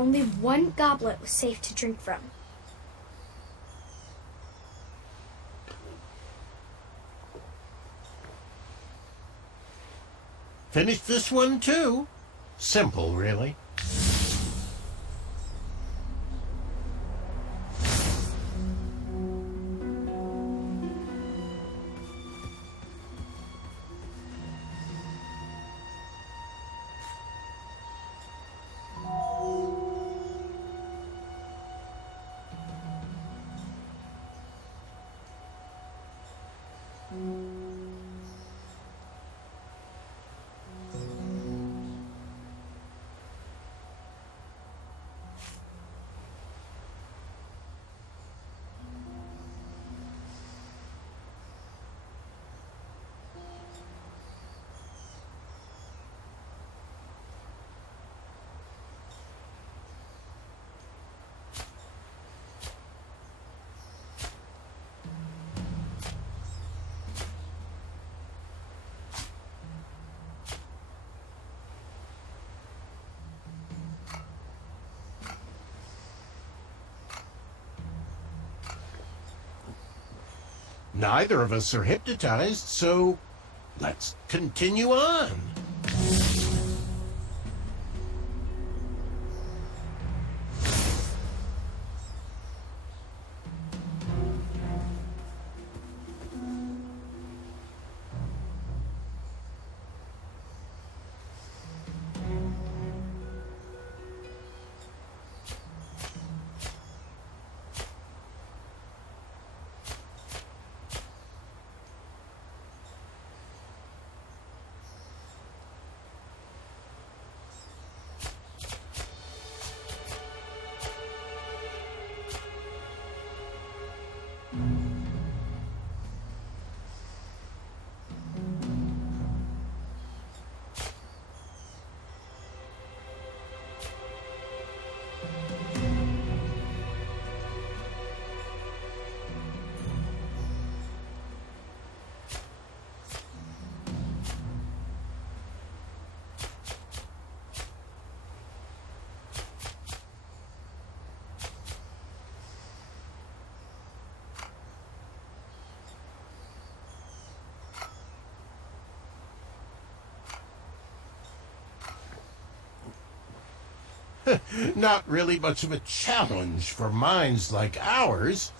Only one goblet was safe to drink from. Finish this one too. Simple, really. Neither of us are hypnotized, so let's continue on. Not really much of a challenge for minds like ours.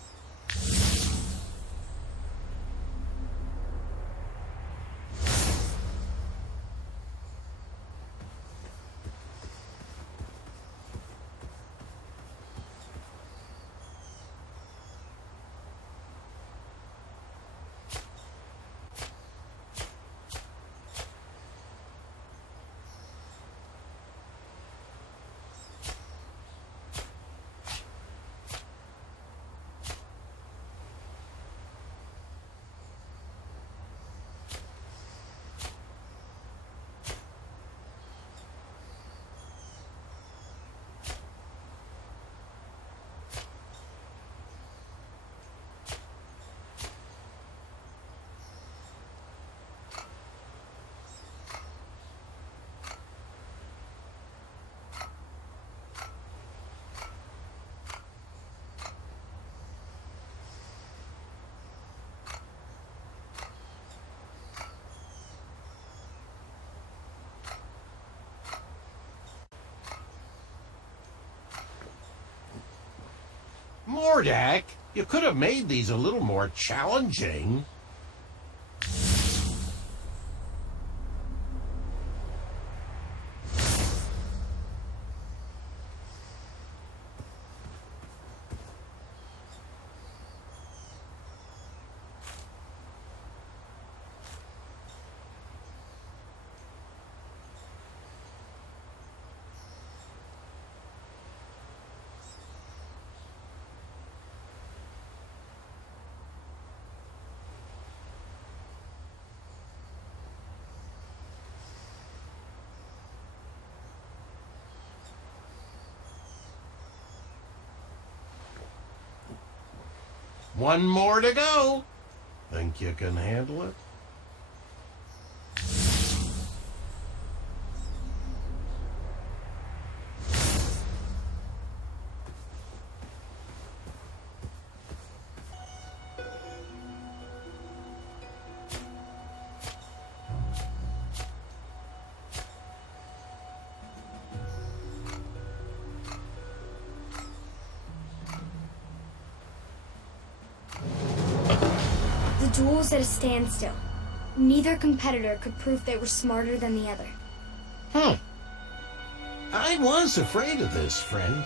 Mordak, you could have made these a little more challenging. One more to go. Think you can handle it? duels at a standstill. Neither competitor could prove they were smarter than the other. I was afraid of this, friend.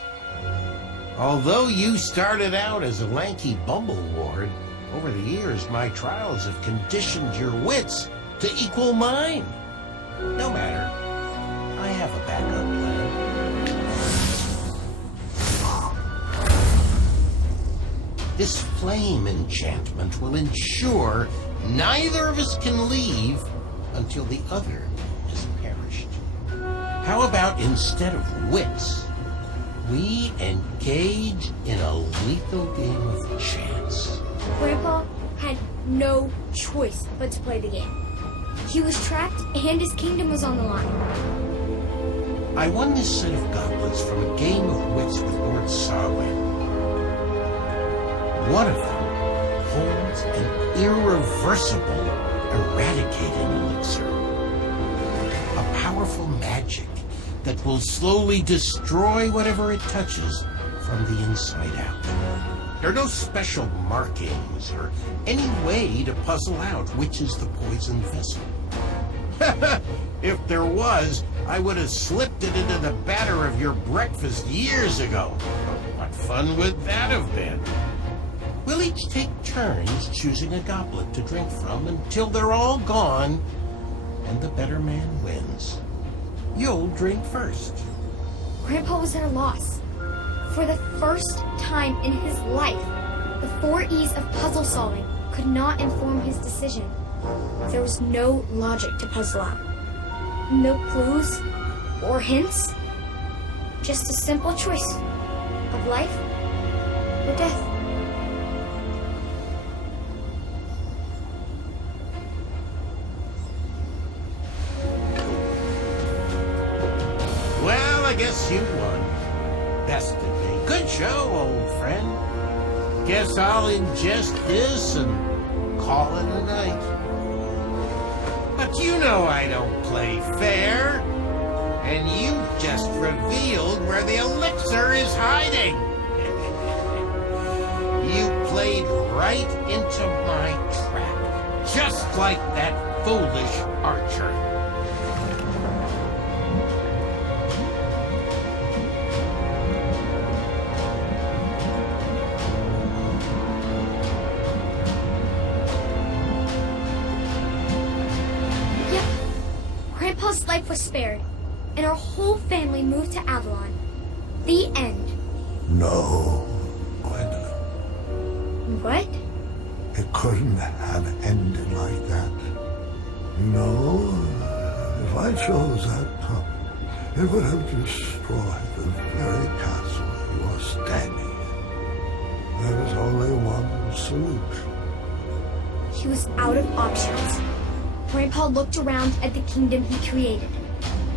Although you started out as a lanky bumbleward, over the years my trials have conditioned your wits to equal mine. No matter. I have a backup plan. This flame enchantment will ensure neither of us can leave until the other has perished. How about instead of wits, we engage in a lethal game of chance? Grandpa had no choice but to play the game. He was trapped and his kingdom was on the line. I won this set of goblets from a game of wits with Lord Sarwyn. One of them holds an irreversible eradicating elixir. A powerful magic that will slowly destroy whatever it touches from the inside out. There are no special markings or any way to puzzle out which is the poison vessel. If there was, I would have slipped it into the batter of your breakfast years ago. What fun would that have been? We'll each take turns choosing a goblet to drink from until they're all gone, and the better man wins. You'll drink first. Grandpa was at a loss. For the first time in his life, the 4 E's of puzzle solving could not inform his decision. There was no logic to puzzle out. No clues or hints. Just a simple choice of life or death. Well, I guess you won. Bested me. Good show, old friend. Guess I'll ingest this and call it a night. But you know I don't play fair. And you just revealed where the elixir is hiding. You played right into my trap. Just like that foolish archer. Grandpa's life was spared, and our whole family moved to Avalon. The end. No, Gwendolyn. What? It couldn't have ended like that. No, if I chose that path, it would have destroyed the very castle you are standing in. There is only one solution. He was out of options. Grandpa looked around at the kingdom he created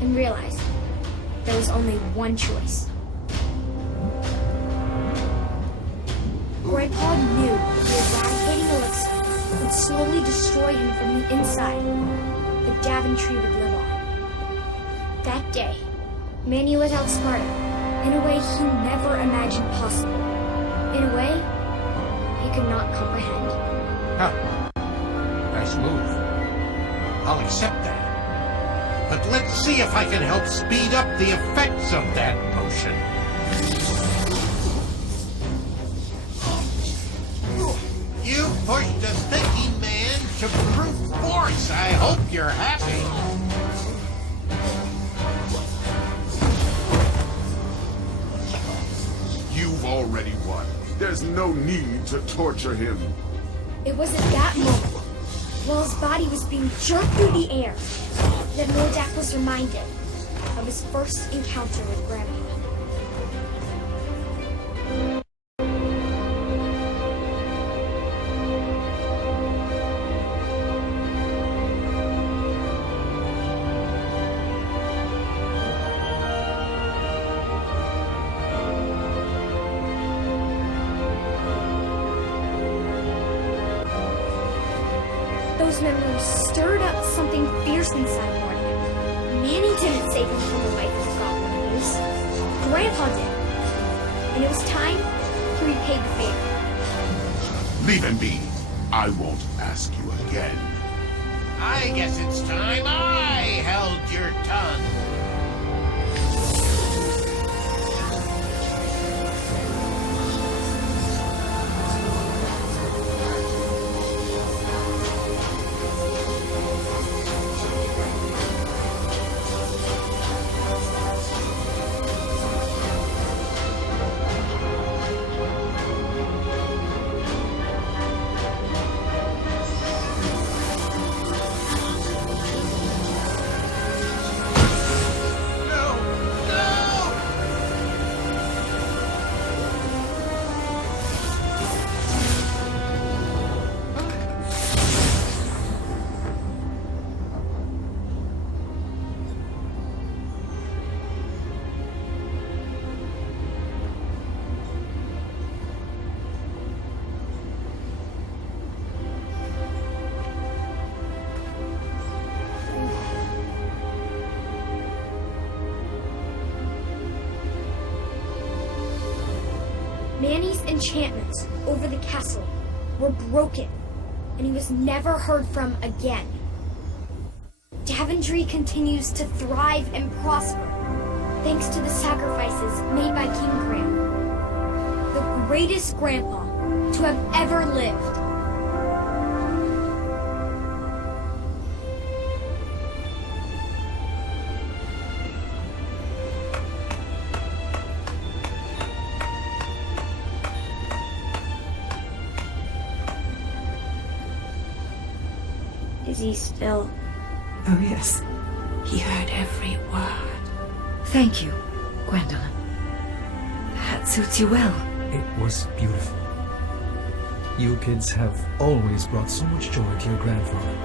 and realized there was only one choice. Grandpa knew the eradicating elixir would slowly destroy him from the inside, but Daventry would live on. That day, Manny was outsmarted in a way he never imagined possible. In a way he could not comprehend. Huh. Nice move. I'll accept that. But let's see if I can help speed up the effects of that potion. You pushed a thinking man to brute force. I hope you're happy. You've already won. There's no need to torture him. It was at that moment, while his body was being jerked through the air, that Mordak was reminded of his first encounter with Grandpa. Those memories stirred up something fierce inside Mordak. Manny didn't save him from the life of goblin abuse. Grandpa did. And it was time to repay the favor. Leave him be. I won't ask you again. I guess it's time I held your tongue. Manny's enchantments over the castle were broken, and he was never heard from again. Daventry continues to thrive and prosper, thanks to the sacrifices made by King Graham, the greatest grandpa to have ever lived. Is he still... Oh, yes. He heard every word. Thank you, Gwendolyn. That suits you well. It was beautiful. You kids have always brought so much joy to your grandfather.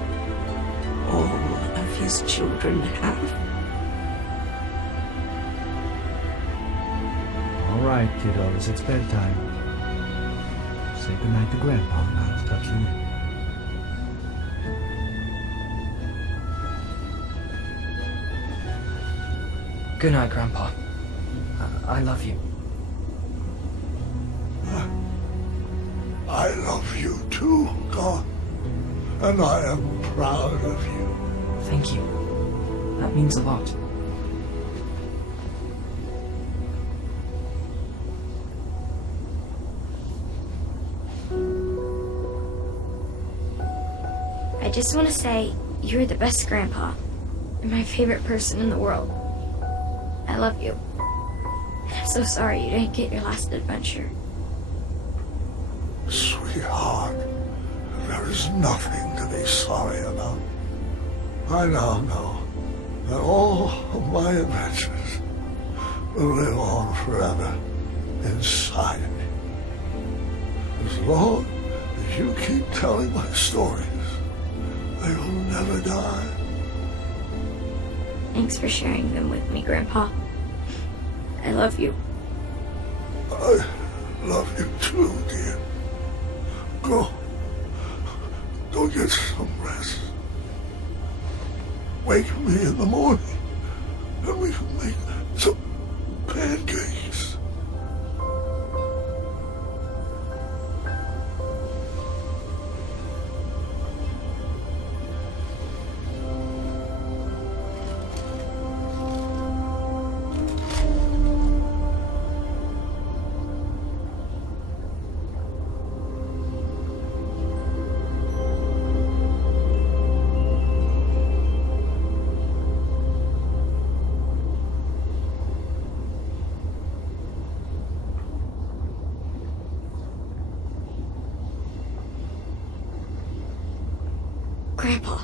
All of his children have. All right, kiddos, it's bedtime. Say goodnight to Grandpa, and I'll tuck you in. Good night, Grandpa. I love you. I love you too, God. And I am proud of you. Thank you. That means a lot. I just want to say you're the best grandpa and my favorite person in the world. I love you. And I'm so sorry you didn't get your last adventure. Sweetheart, there is nothing to be sorry about. I now know that all of my adventures will live on forever inside of me. As long as you keep telling my stories, they will never die. Thanks for sharing them with me, Grandpa. I love you. I love you too, dear. Go get some rest. Wake me in the morning, and we can make some pancakes. Grandpa.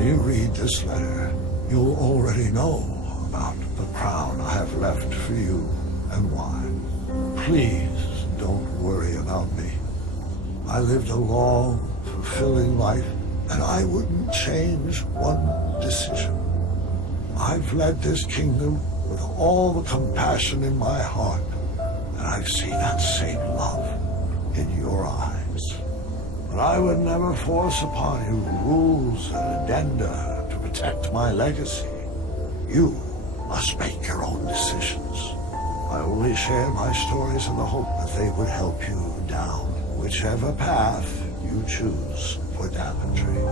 When you read this letter, you'll already know about the crown I have left for you and why. Please don't worry about me. I lived a long, fulfilling life, and I wouldn't change one decision. I've led this kingdom with all the compassion in my heart, and I've seen that same love in your eyes. But I would never force upon you rules and addenda to protect my legacy. You must make your own decisions. I only share my stories in the hope that they would help you down whichever path you choose for Daventry.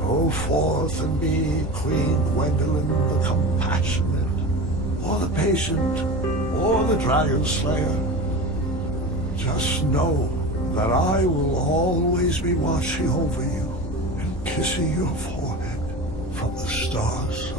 Go forth and be Queen Gwendolyn the Compassionate, or the Patient, or the Dragon Slayer. Just know that I will always be watching over you and kissing your forehead from the stars